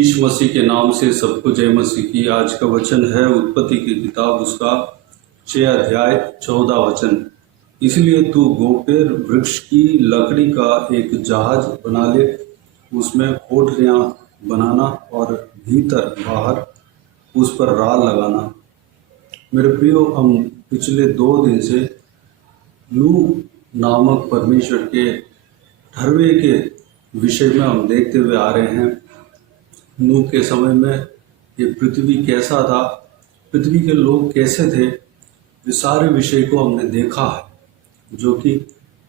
ईश मसीह के नाम से सबको जय मसीह की। आज का वचन है उत्पत्ति की किताब उसका 6 अध्याय 14 वचन। इसलिए तू गोपेर वृक्ष की लकड़ी का एक जहाज बना ले, उसमें कोठरियाँ बनाना और भीतर बाहर उस पर राल लगाना। मेरे प्रियो, हम पिछले 2 दिन से नूह नामक परमेश्वर के ठरवे के विषय में हम देखते हुए आ रहे हैं। नूह के समय में ये पृथ्वी कैसा था, पृथ्वी के लोग कैसे थे, ये सारे विषय को हमने देखा है। जो कि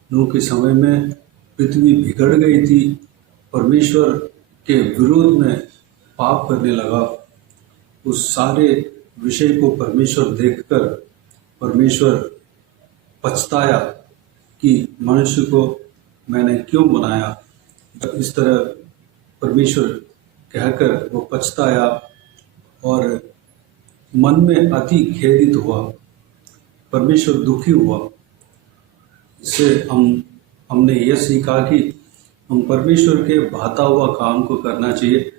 नूह के समय में पृथ्वी बिगड़ गई थी, परमेश्वर के विरोध में पाप करने लगा। उस सारे विषय को परमेश्वर देखकर परमेश्वर पछताया कि मनुष्य को मैंने क्यों बनाया। इस तरह परमेश्वर कहकर वो पछताया और मन में अति खेदित हुआ, परमेश्वर दुखी हुआ। इससे हमने यह सीखा कि हम परमेश्वर के भाता हुआ काम को करना चाहिए।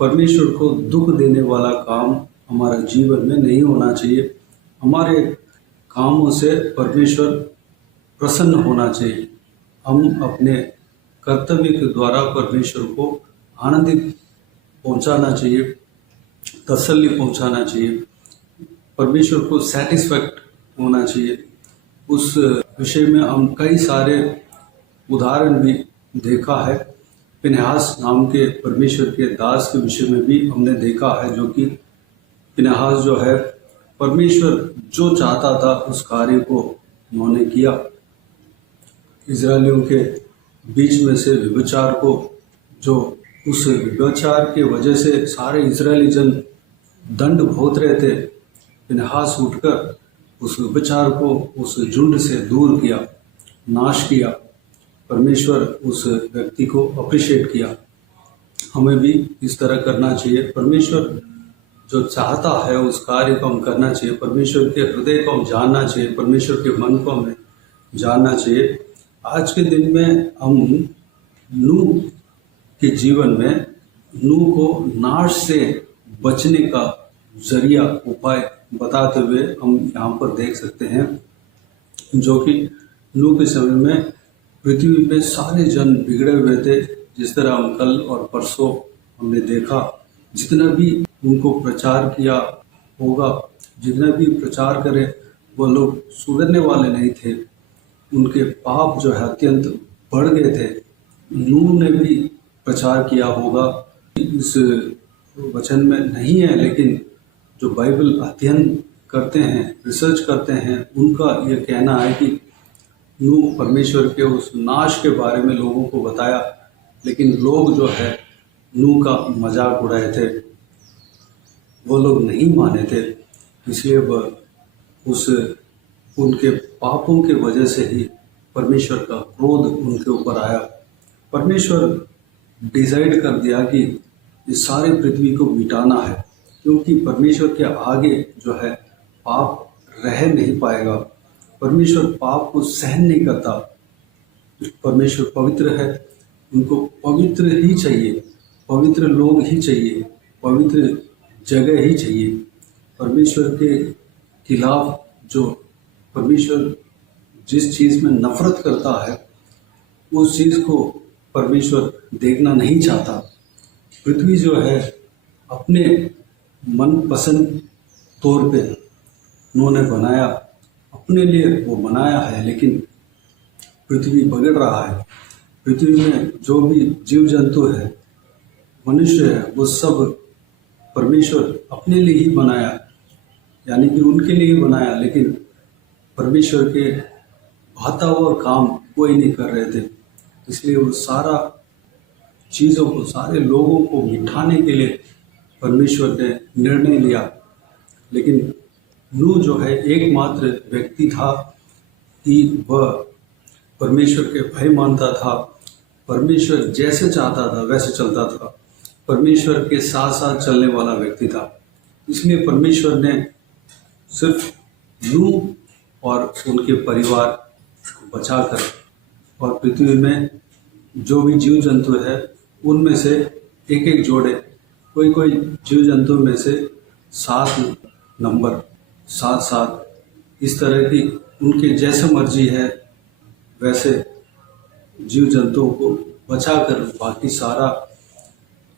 परमेश्वर को दुख देने वाला काम हमारा जीवन में नहीं होना चाहिए। हमारे कामों से परमेश्वर प्रसन्न होना चाहिए। हम अपने कर्तव्य के द्वारा परमेश्वर को आनंदित पहुंचाना चाहिए, तसल्ली पहुंचाना चाहिए, परमेश्वर को सेटिस्फैक्ट होना चाहिए। उस विषय में हम कई सारे उदाहरण भी देखा है। फिनेहास नाम के परमेश्वर के दास के विषय में भी हमने देखा है, जो कि फिनेहास जो है, परमेश्वर जो चाहता था उस कार्य को उन्होंने किया। इजरायलियों के बीच में से व्यभिचार को, जो उस व्यभिचार के वजह से सारे इजरायली जन दंड भोग रहे थे, फिनेहास उठकर उस व्यभिचार को उस झुंड से दूर किया, नाश किया। परमेश्वर उस व्यक्ति को अप्रिशिएट किया। हमें भी इस तरह करना चाहिए। परमेश्वर जो चाहता है उस कार्य को हम करना चाहिए। परमेश्वर के हृदय को हम जानना चाहिए, परमेश्वर के मन को हमें जानना चाहिए। आज के दिन में हम नूह के जीवन में नूह को नाश से बचने का जरिया उपाय बताते हुए हम यहाँ पर देख सकते हैं, जो कि नूह के समय में पृथ्वी पे सारे जन बिगड़े हुए थे। जिस तरह हम कल और परसों हमने देखा, जितना भी उनको प्रचार किया होगा, जितना भी प्रचार करे, वो लोग सुधरने वाले नहीं थे। उनके पाप जो है अत्यंत बढ़ गए थे। नूह ने भी प्रचार किया होगा, इस वचन में नहीं है, लेकिन जो बाइबल अध्ययन करते हैं, रिसर्च करते हैं, उनका यह कहना है कि नूह परमेश्वर के उस नाश के बारे में लोगों को बताया, लेकिन लोग जो है नूह का मजाक उड़ाए थे। वो लोग नहीं माने थे, इसलिए वह उनके पापों के वजह से ही परमेश्वर का क्रोध उनके ऊपर आया। परमेश्वर डिसाइड कर दिया कि इस सारे पृथ्वी को मिटाना है, क्योंकि परमेश्वर के आगे जो है पाप रह नहीं पाएगा। परमेश्वर पाप को सहन नहीं करता। परमेश्वर पवित्र है, उनको पवित्र ही चाहिए, पवित्र लोग ही चाहिए, पवित्र जगह ही चाहिए। परमेश्वर के खिलाफ जो परमेश्वर जिस चीज़ में नफरत करता है, उस चीज़ को परमेश्वर देखना नहीं चाहता। पृथ्वी जो है अपने मनपसंद तौर पे उन्होंने बनाया, अपने लिए वो बनाया है, लेकिन पृथ्वी बगड़ रहा है। पृथ्वी में जो भी जीव जंतु है, मनुष्य है, वो सब परमेश्वर अपने लिए ही बनाया, यानी कि उनके लिए ही बनाया, लेकिन परमेश्वर के भाता हुआ काम कोई नहीं कर रहे थे। इसलिए वो सारा चीज़ों को, सारे लोगों को मिटाने के लिए परमेश्वर ने निर्णय लिया। लेकिन नूह जो है एकमात्र व्यक्ति था कि वह परमेश्वर के भय मानता था, परमेश्वर जैसे चाहता था वैसे चलता था, परमेश्वर के साथ साथ चलने वाला व्यक्ति था। इसलिए परमेश्वर ने सिर्फ नूह और उनके परिवार को बचाकर और पृथ्वी में जो भी जीव जंतु है उनमें से एक एक जोड़े कोई कोई जीव जंतु में से 7 नंबर 7 इस तरह की उनके जैसे मर्जी है वैसे जीव जंतुओं को बचाकर बाकी सारा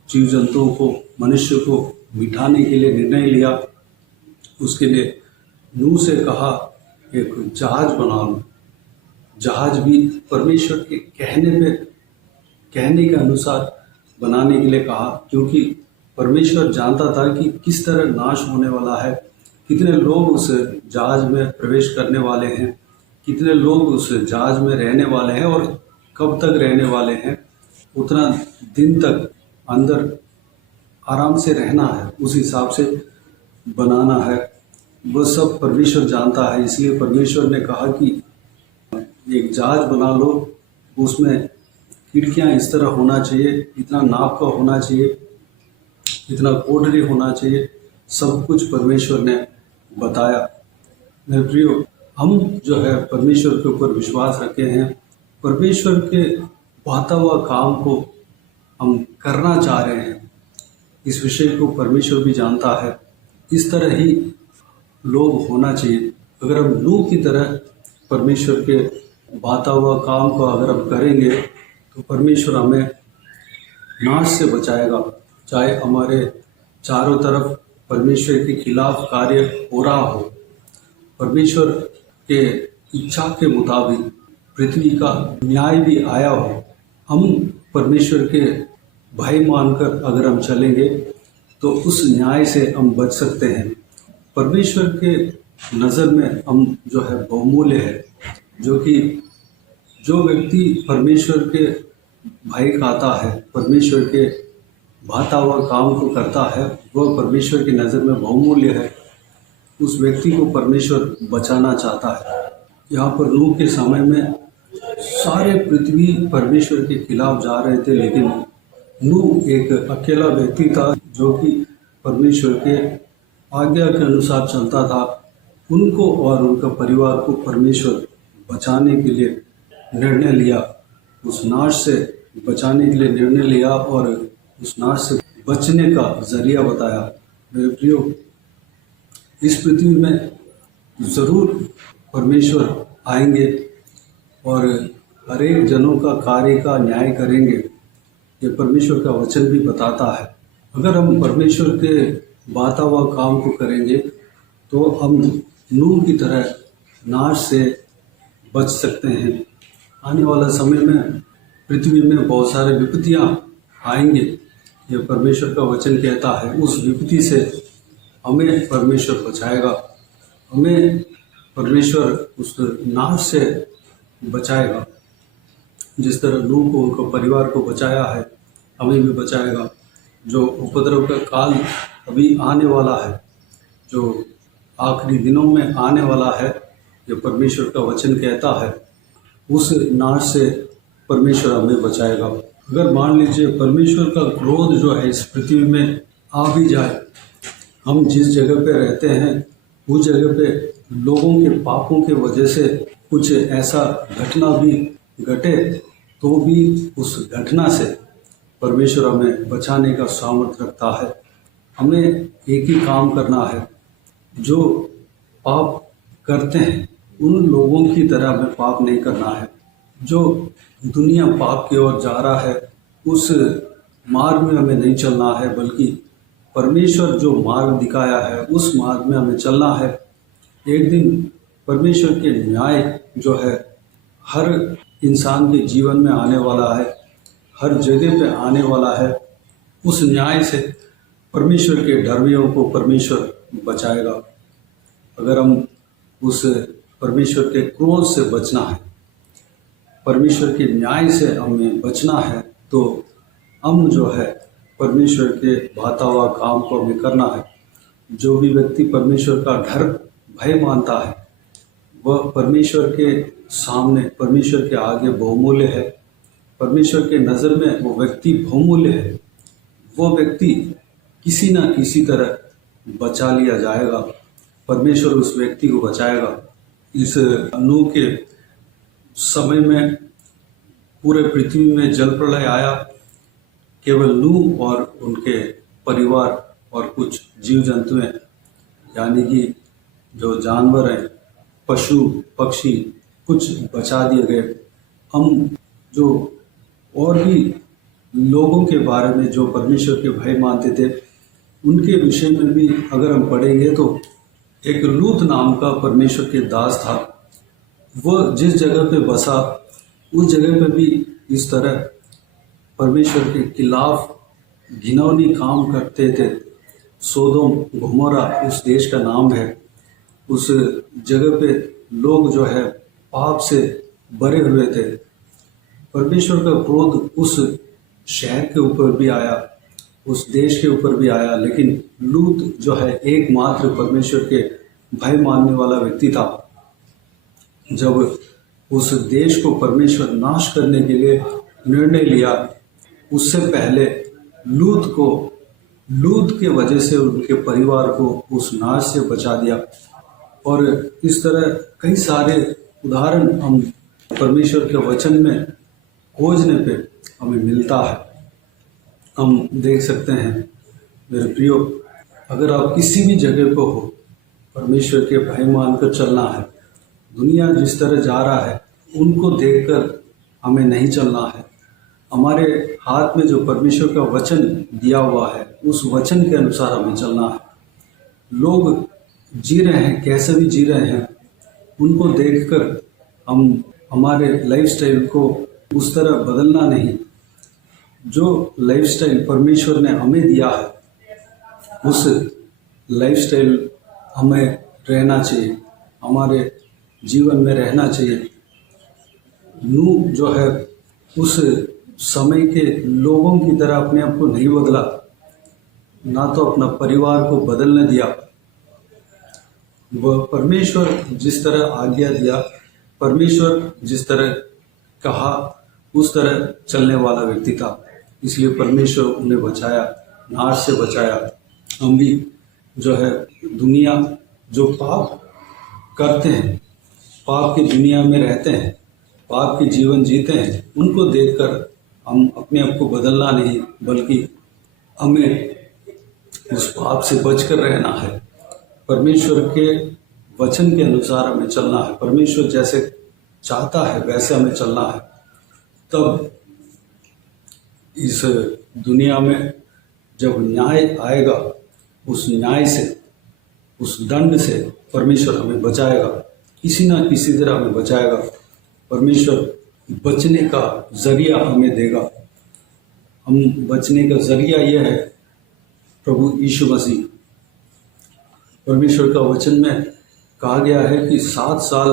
जीव जंतुओं को मनुष्य को मिटाने के लिए निर्णय लिया। उसके लिए नूह से कहा एक जहाज बना लो। जहाज भी परमेश्वर के कहने के अनुसार बनाने के लिए कहा, क्योंकि परमेश्वर जानता था कि किस तरह नाश होने वाला है, कितने लोग उस जहाज में प्रवेश करने वाले हैं, कितने लोग उस जहाज में रहने वाले हैं और कब तक रहने वाले हैं। उतना दिन तक अंदर आराम से रहना है, उस हिसाब से बनाना है, वह सब परमेश्वर जानता है। इसलिए परमेश्वर ने कहा कि एक जहाज बना लो, उसमें खिड़कियां इस तरह होना चाहिए, इतना नाप का होना चाहिए, इतना कोठरी होना चाहिए, सब कुछ परमेश्वर ने बताया। मेरे प्रियो, हम जो है परमेश्वर के ऊपर विश्वास रखे हैं, परमेश्वर के बताया हुआ काम को हम करना चाह रहे हैं, इस विषय को परमेश्वर भी जानता है। इस तरह ही लोग होना चाहिए। अगर हम नूह की तरह परमेश्वर के बताया हुआ काम को अगर हम करेंगे तो परमेश्वर हमें नाश से बचाएगा। चाहे हमारे चारों तरफ परमेश्वर के खिलाफ कार्य हो रहा हो, परमेश्वर के इच्छा के मुताबिक पृथ्वी का न्याय भी आया हो, हम परमेश्वर के भय मानकर अगर हम चलेंगे तो उस न्याय से हम बच सकते हैं। परमेश्वर के नज़र में हम जो है बहुमूल्य है, जो व्यक्ति परमेश्वर के भय खाता है, परमेश्वर के भाता हुआ काम को करता है, वह परमेश्वर की नज़र में बहुमूल्य है। उस व्यक्ति को परमेश्वर बचाना चाहता है। यहाँ पर नूह के समय में सारे पृथ्वी परमेश्वर के खिलाफ जा रहे थे, लेकिन नूह एक अकेला व्यक्ति था जो कि परमेश्वर के आज्ञा के अनुसार चलता था। उनको और उनका परिवार को परमेश्वर बचाने के लिए निर्णय लिया, उस नाश से बचाने के लिए निर्णय लिया और उस नाश से बचने का जरिया बताया। मेरे प्रियो, इस पृथ्वी में ज़रूर परमेश्वर आएंगे और हर एक जनों का कार्य का न्याय करेंगे, ये परमेश्वर का वचन भी बताता है। अगर हम परमेश्वर के बताया हुआ काम को करेंगे तो हम नूह की तरह नाश से बच सकते हैं। आने वाला समय में पृथ्वी में बहुत सारे विपत्तियाँ आएंगे, ये परमेश्वर का वचन कहता है। उस विपत्ति से हमें परमेश्वर बचाएगा, हमें परमेश्वर उस नाश से बचाएगा। जिस तरह नूह को उनके परिवार को बचाया है, हमें भी बचाएगा। जो उपद्रव का काल अभी आने वाला है, जो आखिरी दिनों में आने वाला है, ये परमेश्वर का वचन कहता है, उस नाश से परमेश्वर हमें बचाएगा। अगर मान लीजिए परमेश्वर का क्रोध जो है इस पृथ्वी में आ भी जाए, हम जिस जगह पे रहते हैं उस जगह पे लोगों के पापों के वजह से कुछ ऐसा घटना भी घटे, तो भी उस घटना से परमेश्वर हमें बचाने का सामर्थ्य रखता है। हमें एक ही काम करना है, जो पाप करते हैं उन लोगों की तरह हमें पाप नहीं करना है। जो दुनिया पाप की ओर जा रहा है उस मार्ग में हमें नहीं चलना है, बल्कि परमेश्वर जो मार्ग दिखाया है उस मार्ग में हमें चलना है। एक दिन परमेश्वर के न्याय जो है हर इंसान के जीवन में आने वाला है, हर जगह पे आने वाला है। उस न्याय से परमेश्वर के डरवियों को परमेश्वर बचाएगा। अगर हम उस परमेश्वर के क्रोध से बचना है, परमेश्वर के न्याय से हमें बचना है, तो हम जो है परमेश्वर के भाता हुआ काम को हमें करना है। जो भी व्यक्ति परमेश्वर का डर भय मानता है, वह परमेश्वर के सामने, परमेश्वर के आगे बहुमूल्य है। परमेश्वर के नज़र में वो व्यक्ति बहुमूल्य है। वो व्यक्ति किसी न किसी तरह बचा लिया जाएगा, परमेश्वर उस व्यक्ति को बचाएगा। इस नूह के समय में पूरे पृथ्वी में जल प्रलय आया, केवल नूह और उनके परिवार और कुछ जीव जंतु हैं, यानी कि जो जानवर हैं, पशु पक्षी, कुछ बचा दिए गए। हम जो और भी लोगों के बारे में जो परमेश्वर के भय मानते थे, उनके विषय में भी अगर हम पढ़ेंगे तो एक लूत नाम का परमेश्वर के दास था। वह जिस जगह पे बसा उस जगह पे भी इस तरह परमेश्वर के खिलाफ घिनौनी काम करते थे। सोदोम गोमोरा उस देश का नाम है। उस जगह पे लोग जो है पाप से भरे हुए थे। परमेश्वर का क्रोध उस शहर के ऊपर भी आया, उस देश के ऊपर भी आया, लेकिन लूत जो है एकमात्र परमेश्वर के भय मानने वाला व्यक्ति था। जब उस देश को परमेश्वर नाश करने के लिए निर्णय लिया, उससे पहले लूत के वजह से उनके परिवार को उस नाश से बचा दिया। और इस तरह कई सारे उदाहरण हम परमेश्वर के वचन में खोजने पे हमें मिलता है। हम देख सकते हैं मेरे प्रियो, अगर आप किसी भी जगह पर हो, परमेश्वर के भय मानकर चलना है। दुनिया जिस तरह जा रहा है उनको देखकर हमें नहीं चलना है। हमारे हाथ में जो परमेश्वर का वचन दिया हुआ है उस वचन के अनुसार हमें चलना है। लोग जी रहे हैं, कैसे भी जी रहे हैं, उनको देखकर हम हमारे लाइफस्टाइल को उस तरह बदलना नहीं। जो लाइफस्टाइल परमेश्वर ने हमें दिया है उस लाइफस्टाइल हमें रहना चाहिए, हमारे जीवन में रहना चाहिए। नूह जो है उस समय के लोगों की तरह अपने आप को नहीं बदला, ना तो अपना परिवार को बदलने दिया। वह परमेश्वर जिस तरह आज्ञा दिया, परमेश्वर जिस तरह कहा, उस तरह चलने वाला व्यक्ति था। इसलिए परमेश्वर उन्हें बचाया, नाश से बचाया। हम भी जो है दुनिया जो पाप करते हैं, पाप की दुनिया में रहते हैं, पाप के जीवन जीते हैं, उनको देखकर हम अपने आप को बदलना नहीं, बल्कि हमें उस पाप से बचकर रहना है। परमेश्वर के वचन के अनुसार हमें चलना है। परमेश्वर जैसे चाहता है वैसे हमें चलना है। तब इस दुनिया में जब न्याय आएगा, उस न्याय से, उस दंड से परमेश्वर हमें बचाएगा, किसी ना किसी तरह हमें बचाएगा। परमेश्वर बचने का जरिया हमें देगा। हम बचने का जरिया यह है प्रभु यीशु मसीह। परमेश्वर का वचन में कहा गया है कि 7 साल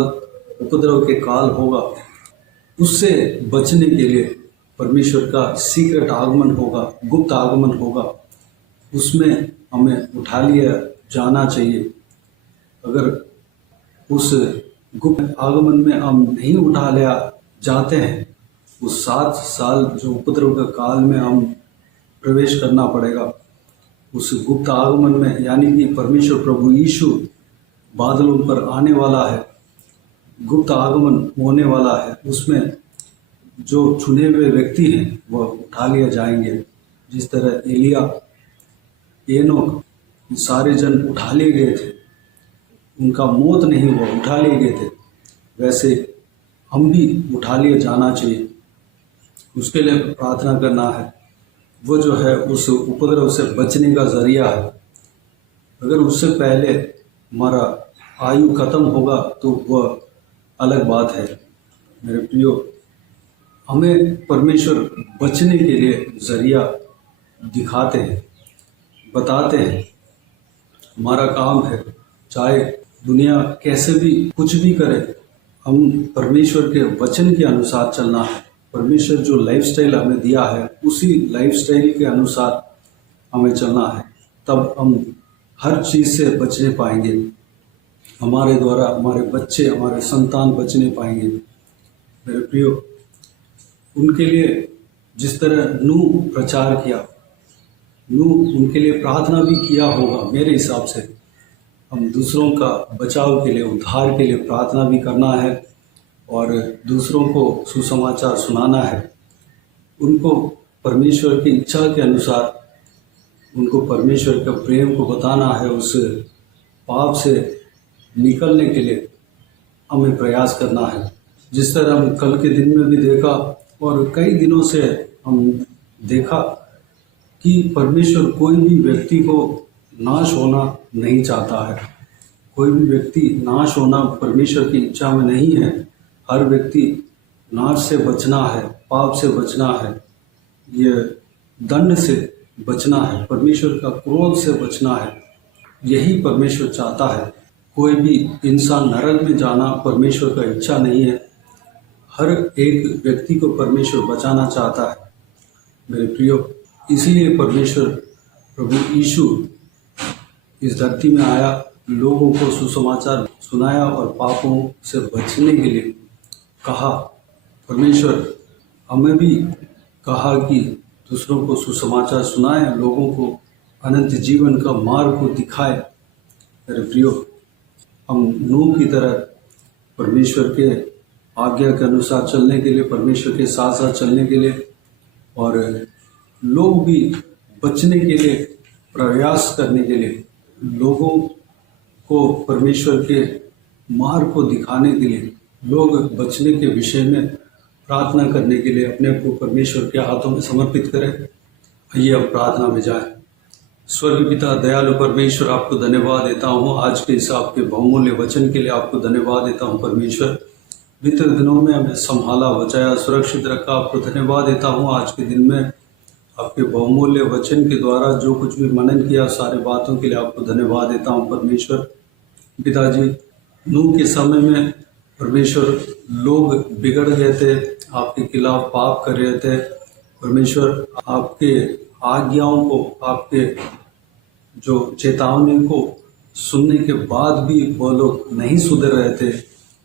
उपद्रव के काल होगा। उससे बचने के लिए परमेश्वर का सीक्रेट आगमन होगा, गुप्त आगमन होगा। उसमें हमें उठा लिया जाना चाहिए। अगर उस गुप्त आगमन में हम नहीं उठा लिया जाते हैं, उस 7 साल जो उपद्रव के काल में हम प्रवेश करना पड़ेगा। उस गुप्त आगमन में, यानी कि परमेश्वर प्रभु यीशु बादलों पर आने वाला है, गुप्त आगमन होने वाला है। उसमें जो चुने हुए व्यक्ति हैं वह उठा लिए जाएंगे। जिस तरह एलिया, एनोक, सारे जन उठा लिए गए थे, उनका मौत नहीं हुआ, उठा लिए गए थे, वैसे हम भी उठा लिए जाना चाहिए। उसके लिए प्रार्थना करना है। वो जो है उस उपद्रव से बचने का जरिया है। अगर उससे पहले हमारा आयु खत्म होगा तो वह अलग बात है। मेरे प्रियो, हमें परमेश्वर बचने के लिए जरिया दिखाते हैं, बताते हैं। हमारा काम है, चाहे दुनिया कैसे भी कुछ भी करे, हम परमेश्वर के वचन के अनुसार चलना है। परमेश्वर जो लाइफस्टाइल हमें दिया है उसी लाइफस्टाइल के अनुसार हमें चलना है। तब हम हर चीज़ से बचने पाएंगे। हमारे द्वारा हमारे बच्चे, हमारे संतान बचने पाएंगे। मेरे प्रियो, उनके लिए जिस तरह नूह प्रचार किया, नूह उनके लिए प्रार्थना भी किया होगा। मेरे हिसाब से हम दूसरों का बचाव के लिए, उद्धार के लिए प्रार्थना भी करना है और दूसरों को सुसमाचार सुनाना है। उनको परमेश्वर की इच्छा के अनुसार उनको परमेश्वर के प्रेम को बताना है, उस पाप से निकलने के लिए हमें प्रयास करना है। जिस तरह हम कल के दिन में भी देखा और कई दिनों से हम देखा कि परमेश्वर कोई भी व्यक्ति को नाश होना नहीं चाहता है। कोई भी व्यक्ति नाश होना परमेश्वर की इच्छा में नहीं है। हर व्यक्ति नाश से बचना है, पाप से बचना है, ये दंड से बचना है, परमेश्वर का क्रोध से बचना है। यही परमेश्वर चाहता है। कोई भी इंसान नरक में जाना परमेश्वर का इच्छा नहीं है। हर एक व्यक्ति को परमेश्वर बचाना चाहता है मेरे प्रियो। इसलिए परमेश्वर प्रभु यीशु इस धरती में आया, लोगों को सुसमाचार सुनाया और पापों से बचने के लिए कहा। परमेश्वर हमें भी कहा कि दूसरों को सुसमाचार सुनाए, लोगों को अनंत जीवन का मार्ग को दिखाए। मेरे प्रियो, हम नूह की तरह परमेश्वर के आज्ञा के अनुसार चलने के लिए, परमेश्वर के साथ साथ चलने के लिए और लोग भी बचने के लिए प्रयास करने के लिए, लोगों को परमेश्वर के मार्ग को दिखाने के लिए, लोग बचने के विषय में प्रार्थना करने के लिए अपने को परमेश्वर के हाथों में समर्पित करें। आइए अब प्रार्थना में जाएं। स्वर्गीय पिता दयालु परमेश्वर, आपको धन्यवाद देता हूँ आज के इस आपके बहुमूल्य वचन के लिए। आपको धन्यवाद देता हूँ परमेश्वर, बीते दिनों में हमें संभाला, बचाया, सुरक्षित रखा। आपको धन्यवाद देता हूँ आज के दिन में आपके बहुमूल्य वचन के द्वारा जो कुछ भी मनन किया सारे बातों के लिए आपको धन्यवाद देता हूँ परमेश्वर। पिताजी, नूह के समय में परमेश्वर लोग बिगड़ गए थे, आपके खिलाफ पाप कर रहे थे। परमेश्वर आपके आज्ञाओं को, आपके जो चेतावनी को सुनने के बाद भी वो लोग नहीं सुधर रहे थे,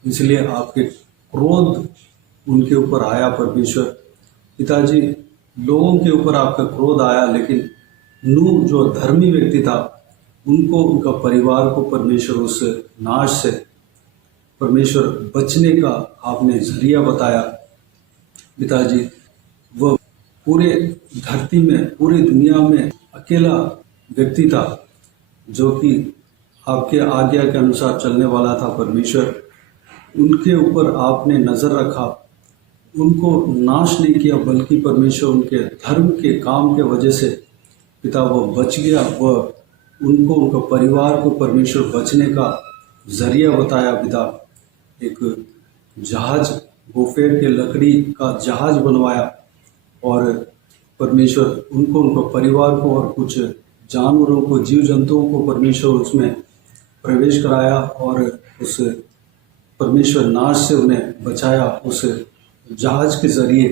इसलिए आपके क्रोध उनके ऊपर आया परमेश्वर। पिताजी, लोगों के ऊपर आपका क्रोध आया, लेकिन नूह जो धर्मी व्यक्ति था उनको, उनका परिवार को परमेश्वर उस नाश से परमेश्वर बचने का आपने जरिया बताया। पिताजी, वह पूरे धरती में, पूरी दुनिया में अकेला व्यक्ति था जो कि आपके आज्ञा के अनुसार चलने वाला था परमेश्वर। उनके ऊपर आपने नज़र रखा, उनको नाश नहीं किया, बल्कि परमेश्वर उनके धर्म के काम के वजह से पिता वो बच गया। वह उनको, उनका परिवार को परमेश्वर बचने का जरिया बताया। पिता, एक जहाज, गोफेर के लकड़ी का जहाज बनवाया और परमेश्वर उनको, उनका परिवार को और कुछ जानवरों को, जीव जंतुओं को परमेश्वर उसमें प्रवेश कराया और उस परमेश्वर नाश से उन्हें बचाया। उस जहाज के जरिए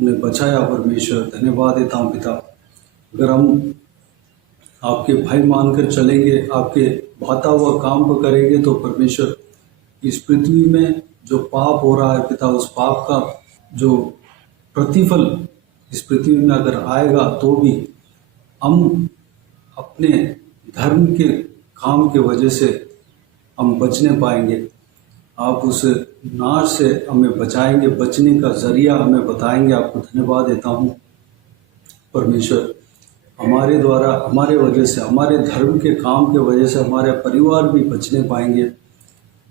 उन्हें बचाया परमेश्वर। धन्यवाद देता हूँ पिता। अगर हम आपके भाई मानकर चलेंगे, आपके भाता हुआ काम को करेंगे, तो परमेश्वर इस पृथ्वी में जो पाप हो रहा है पिता, उस पाप का जो प्रतिफल इस पृथ्वी में अगर आएगा तो भी हम अपने धर्म के काम के वजह से हम बचने पाएंगे। आप उस नाश से हमें बचाएंगे, बचने का जरिया हमें बताएंगे। आपको धन्यवाद देता हूँ परमेश्वर। हमारे द्वारा, हमारे वजह से, हमारे धर्म के काम के वजह से हमारे परिवार भी बचने पाएंगे।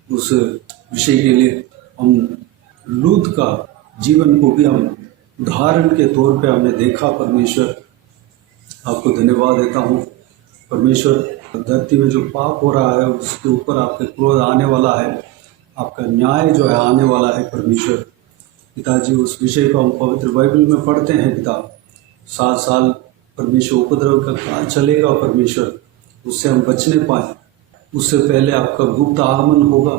उस विषय के लिए हम लूत का जीवन को भी हम उदाहरण के तौर पे हमने देखा परमेश्वर। आपको धन्यवाद देता हूँ परमेश्वर। धरती में जो पाप हो रहा है उसके ऊपर आपके क्रोध आने वाला है, आपका न्याय जो है आने वाला है परमेश्वर। पिताजी, उस विषय को हम पवित्र बाइबल में पढ़ते हैं पिता। 7 साल परमेश्वर उपद्रव का काल चलेगा परमेश्वर, उससे हम बचने पाए। उससे पहले आपका गुप्त आगमन होगा,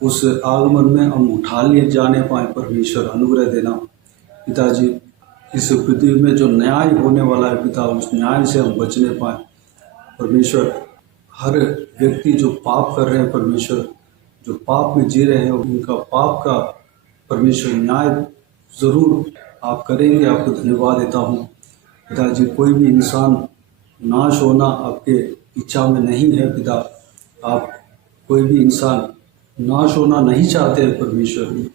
उस आगमन में हम उठा लिए जाने पाए परमेश्वर। अनुग्रह देना पिताजी। इस पृथ्वी में जो न्याय होने वाला है पिता, उस न्याय से हम बचने पाए परमेश्वर। हर व्यक्ति जो पाप कर रहे हैं परमेश्वर, जो पाप में जी रहे हैं, उनका पाप का परमेश्वर न्याय ज़रूर आप करेंगे। आपको धन्यवाद देता हूँ पिताजी। कोई भी इंसान नाश होना आपके इच्छा में नहीं है पिता। आप कोई भी इंसान नाश होना नहीं चाहते हैं परमेश्वर।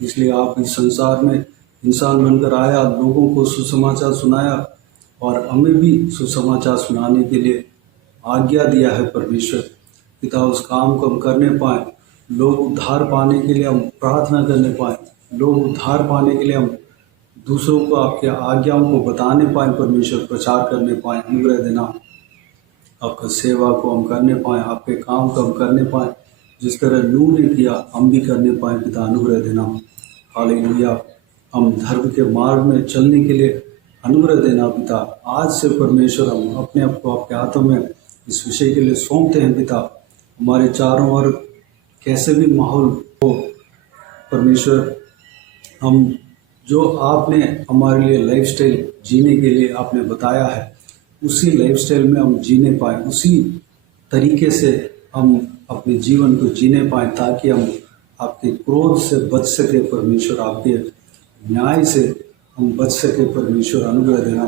इसलिए आप इस संसार में इंसान बनकर आया, लोगों को सुसमाचार सुनाया, और हमें भी सुसमाचार सुनाने के लिए आज्ञा दिया है परमेश्वर पिता। उस काम को हम करने पाएँ, लोग उद्धार पाने के लिए हम प्रार्थना करने पाएँ, लोग उद्धार पाने के लिए हम दूसरों को आपके आज्ञाओं को बताने पाएँ, परमेश्वर प्रचार करने पाएँ। अनुग्रह देना, आपका सेवा को हम करने पाएँ, आपके काम को हम करने पाएँ, जिस तरह नूह ने किया हम भी करने पाएँ पिता। अनुग्रह देना, हालेलुया। हम धर्म के मार्ग में चलने के लिए अनुग्रह देना पिता। आज से परमेश्वर हम अपने आप को आपके हाथों में इस विषय के लिए सौंपते हैं पिता। हमारे चारों ओर कैसे भी माहौल हो परमेश्वर, हम जो आपने हमारे लिए लाइफस्टाइल जीने के लिए आपने बताया है उसी लाइफस्टाइल में हम जीने पाएँ, उसी तरीके से हम अपने जीवन को जीने पाएँ, ताकि हम आपके क्रोध से बच सके परमेश्वर, आपके न्याय से हम बच सके परमेश्वर। अनुग्रह देना।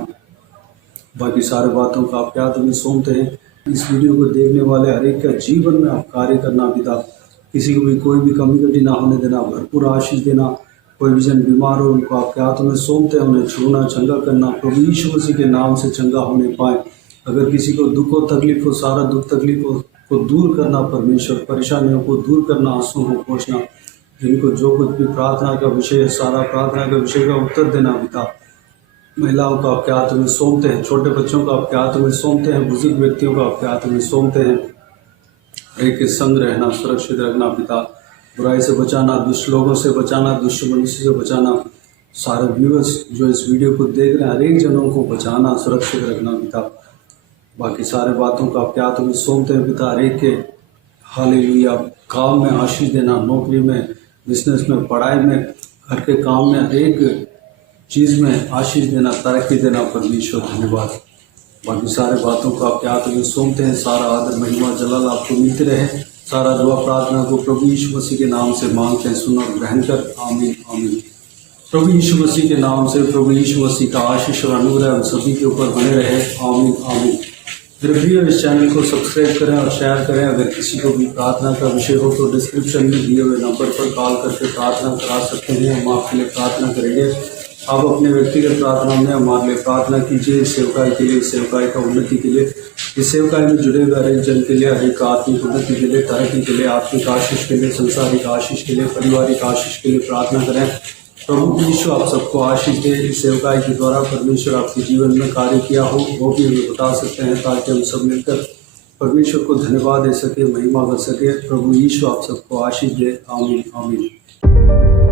बाकी सारे बातों का आप याद हमें सौंपते हैं। इस वीडियो को देखने वाले हर एक का जीवन में आप कार्य करना पिता। किसी को भी कोई भी कमी कटी ना होने देना, भरपूर आशीष देना। कोई भी जन बीमार हो उनको आपके हाथों में सौंपते हैं, उन्हें छूना, चंगा करना प्रभु यीशु मसीह के नाम से चंगा होने पाए। अगर किसी को दुख हो, तकलीफ हो, सारा दुख तकलीफ को दूर करना परमेश्वर, परेशानियों को दूर करना, आंसुओं को पोंछना। जिनको जो कुछ भी प्रार्थना का विषय है, सारा प्रार्थना का विषय का उत्तर देना पिता। महिलाओं को आपके हाथों में सौंपते हैं, छोटे बच्चों को आपके हाथों में सौंपते हैं, बुजुर्ग व्यक्तियों को आपके हाथों में सौंपते हैं। एक के संग रहना, सुरक्षित रखना पिता। बुराई से बचाना, दुष्ट लोगों से बचाना, दुष्ट मनुष्य से बचाना। सारे व्यूअर्स जो इस वीडियो को देख रहे हैं, हर एक जनों को बचाना, सुरक्षित रखना पिता। बाकी सारे बातों को आपके हाथों में सौंपते हैं पिता। हर एक के हालेलुया काम में आशीष देना, नौकरी में, बिजनेस में, पढ़ाई में, घर के काम में, हर एक चीज़ में आशीष देना, तरक्की देना परमेश्वर। धन्यवाद। बाकी सारे बातों को आपके हाथों में सौंपते हैं। सारा आदर महिमा जलाल आपको मिलते रहे। सारा दुआ प्रार्थना को प्रभु यीशु मसीह के नाम से मांगते हैं, सुन और ग्रहण कर। आमीन आमीन। प्रभु यीशु मसीह के नाम से प्रभु यीशु मसीह का आशीष और अनुग्रह हम सभी के ऊपर बने रहे। आमीन आमीन। मेरे प्रिय इस चैनल को सब्सक्राइब करें और शेयर करें। अगर किसी को भी प्रार्थना का विषय हो तो डिस्क्रिप्शन में दिए हुए नंबर पर कॉल करके प्रार्थना करा सकते हैं। हम आपके लिए प्रार्थना करेंगे। आप अपने व्यक्तिगत प्रार्थना में हमारे लिए प्रार्थना कीजिए, इस सेवकाई के लिए, इस सेवकाई का उन्नति के लिए, इस सेवकाई में जुड़े हुए हर एक जन के लिए, हर एक आत्मिक उन्नति के लिए, तरक्की के लिए, आत्मिक आशीष के लिए, संसारिक आशीष के लिए, पारिवारिक आशीष के लिए प्रार्थना करें। प्रभु यीशु आप सबको आशीष दे। इस सेवकाई के द्वारा परमेश्वर आपके जीवन में कार्य किया हो वो भी हमें बता सकते हैं, ताकि हम सब मिलकर परमेश्वर को धन्यवाद दे सके, महिमा कर सके। प्रभु यीशु आप सबको आशीष दे। आमीन आमीन।